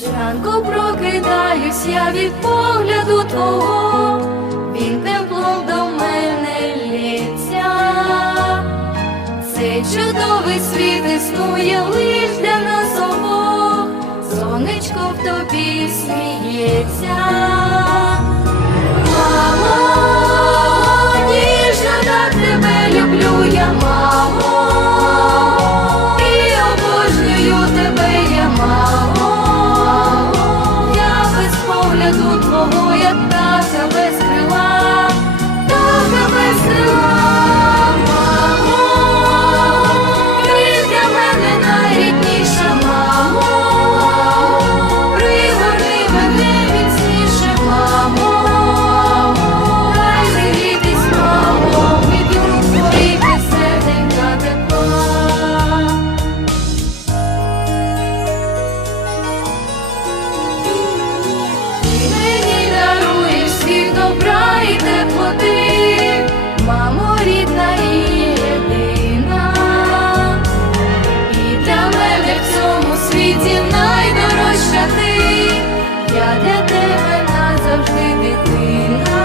Зранку прокидаюсь я від погляду твого, він теплом до мене лється. Цей чудовий світ існує лиш для нас обох, сонечко в тобі сміється. Мамо, ніжно так тебе люблю я, мамо, я для тебе назавжди дитина.